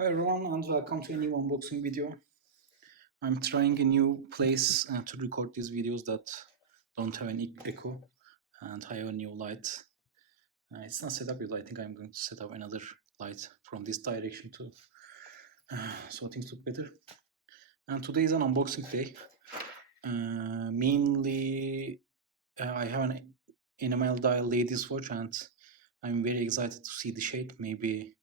Hi everyone and welcome to a new unboxing video. I'm trying a new place to record these videos that don't have any echo, and I have a new light. It's not set up yet. I think I'm going to set up another light from this direction too, so things look better. And today is an unboxing day. Mainly I have an Enamel dial ladies watch and I'm very excited to see the shade. Maybe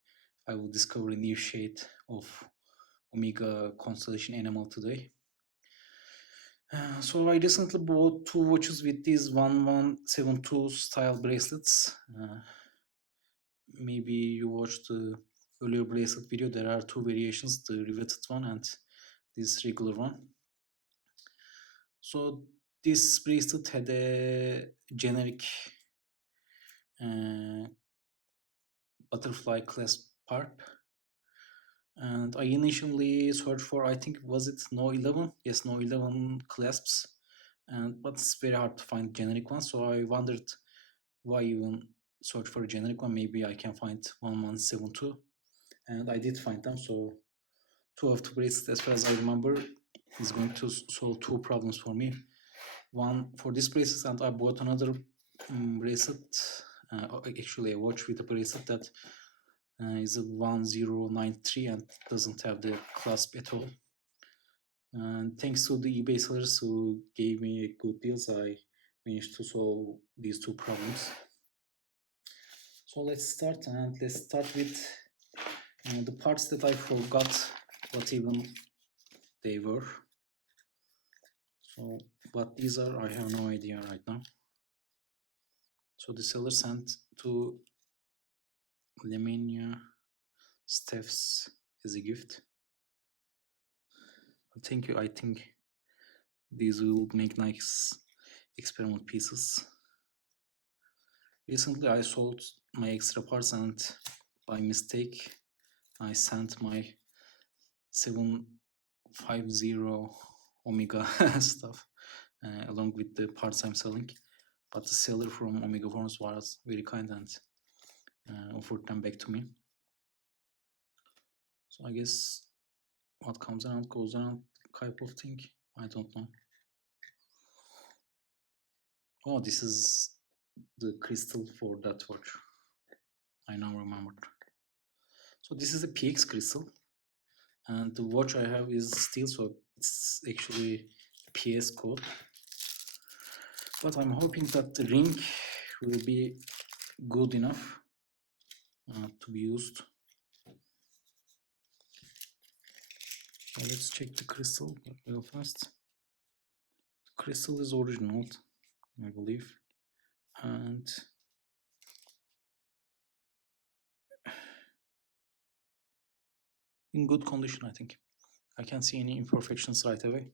I will discover a new shade of Omega Constellation Enamel today. So I recently bought two watches with these 1172 style bracelets. Maybe you watched the earlier bracelet video. There are two variations, the riveted one and this regular one. So this bracelet had a generic butterfly clasp part, and I initially searched for, I think, was it No 11? Yes, No 11 clasps, but it's very hard to find generic ones. So I wondered why even search for a generic one. Maybe I can find 1172, and I did find them. So two of the bracelets, as far as I remember, is going to solve two problems for me. One for this bracelet, and I bought another bracelet, actually a watch with a bracelet that is a 1093 and doesn't have the clasp at all. And thanks to the eBay sellers who gave me good deals, I managed to solve these two problems. So let's start with the parts that I forgot what even they were. So what these are, I have no idea right now. So the seller sent to Lemania Steph's as a gift. Thank you. I think these will make nice experiment pieces. Recently I sold my extra parts and by mistake I sent my 750 Omega stuff along with the parts I'm selling, but the seller from Omega Forms was very kind and offered them back to me. So I guess what comes around goes around type of thing. I don't know. Oh, this is the crystal for that watch. I now remembered. So this is a PX crystal, and the watch I have is steel, so it's actually PS code. But I'm hoping that the ring will be good enough to be used. So let's check the crystal real fast. The crystal is original, I believe, and in good condition. I think I can't see any imperfections right away,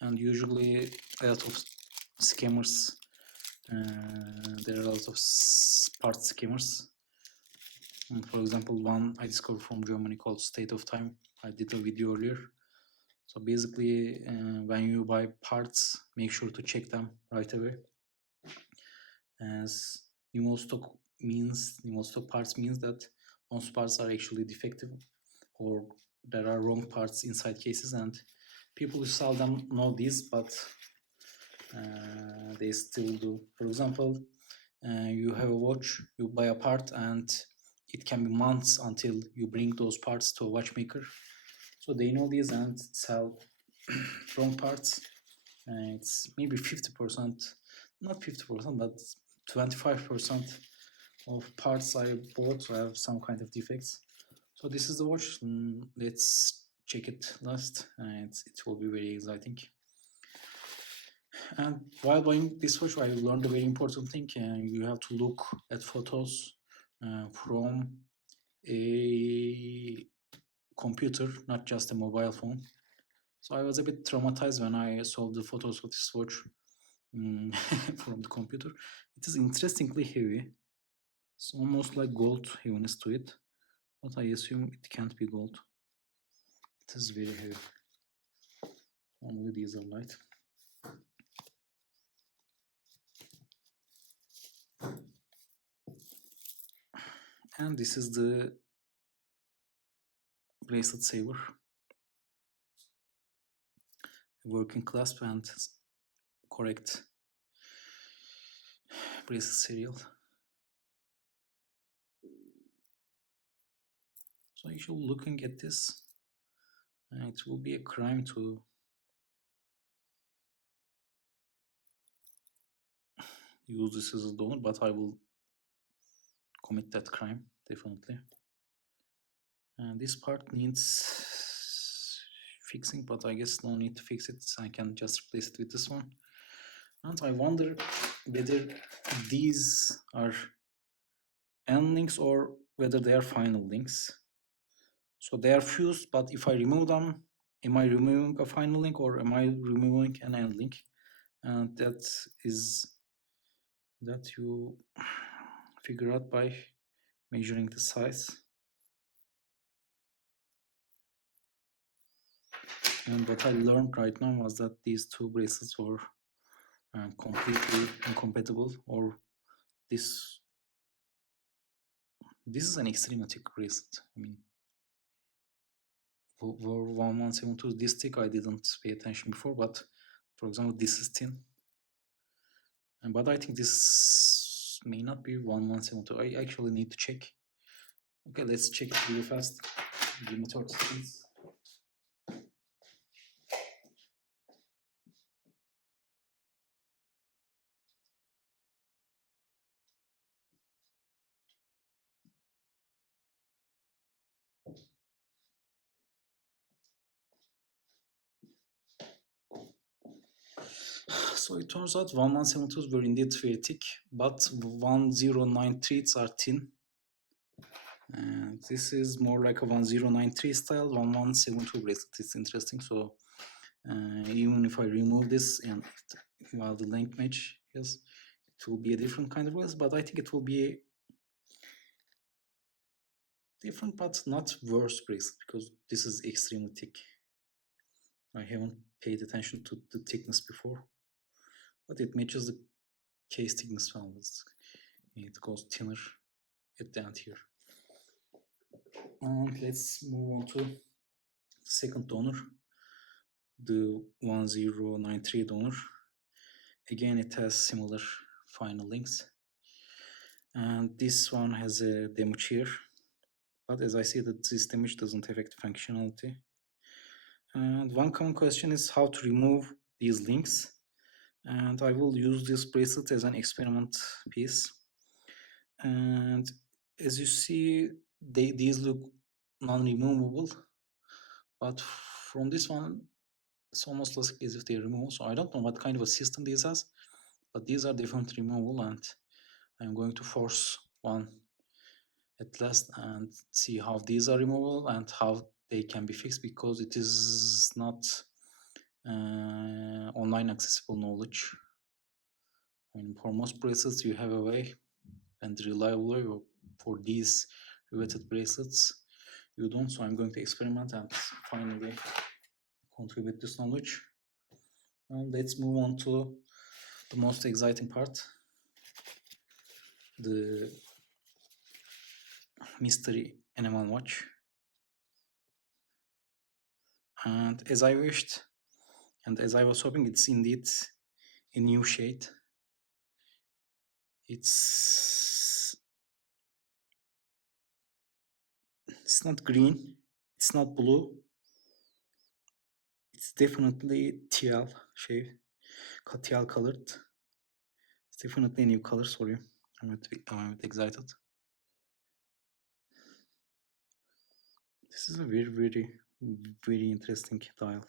and usually a lot of scammers, there are a lot of part scammers. For example, one I discovered from Germany called State of Time. I did a video earlier. So basically, when you buy parts, make sure to check them right away, as new stock parts means that most parts are actually defective or there are wrong parts inside cases, and people who sell them know this, but they still do. For example, you have a watch, you buy a part, and it can be months until you bring those parts to a watchmaker. So they know this and sell wrong parts. It's maybe 50%, not 50%, but 25% of parts I bought have some kind of defects. So this is the watch. Let's check it last. It will be very exciting. And while buying this watch, I learned a very important thing. You have to look at photos from a computer, not just a mobile phone. So I was a bit traumatized when I saw the photos of this watch from the computer. It is interestingly heavy. It's almost like gold heaviness to it, but I assume it can't be gold. It is very heavy. Only these are light. And this is the bracelet saver, working clasp, and correct bracelet serial. So actually looking at this, it will be a crime to use this as a donor, but I will commit that crime definitely. And this part needs fixing, but I guess no need to fix it. I can just replace it with this one. And I wonder whether these are end links or whether they are final links. So they are fused, but if I remove them, am I removing a final link or am I removing an end link? And that is that you figure out by measuring the size. And what I learned right now was that these two bracelets were completely incompatible, or this is an extremely thick bracelet. I mean, for 1172 this thick, I didn't pay attention before, but for example, this is thin. But I think this may not be 1172. I actually need to check. Okay, let's check it really fast. Give me 30 seconds. So it turns out 1172s were indeed very thick, but 1093s are thin. And this is more like a 1093 style 1172 bracelet. It's interesting. So even if I remove this and while the length match, yes, it will be a different kind of bracelet, but I think it will be different but not worse bracelet because this is extremely thick. I haven't paid attention to the thickness before, but it matches the case thickness well. It goes thinner at the end here. And let's move on to the second donor, the 1093 donor. Again, it has similar final links. And this one has a damage here. But as I see that this damage doesn't affect functionality. And one common question is how to remove these links. And I will use this bracelet as an experiment piece. And as you see, these look non-removable. But from this one, it's almost as if they're removable. So I don't know what kind of a system this has, but these are definitely removable, and I'm going to force one at last and see how these are removable and how they can be fixed, because it is not online accessible knowledge. I mean, for most bracelets, you have a way and reliable way. For these riveted bracelets, you don't. So I'm going to experiment and finally contribute this knowledge. Now let's move on to the most exciting part, the mystery enamel watch. And as I wished and as I was hoping, it's indeed a new shade. It's not green, it's not blue, it's definitely teal shade, teal colored. It's definitely a new color. Sorry, I'm a bit excited. This is a very interesting dial.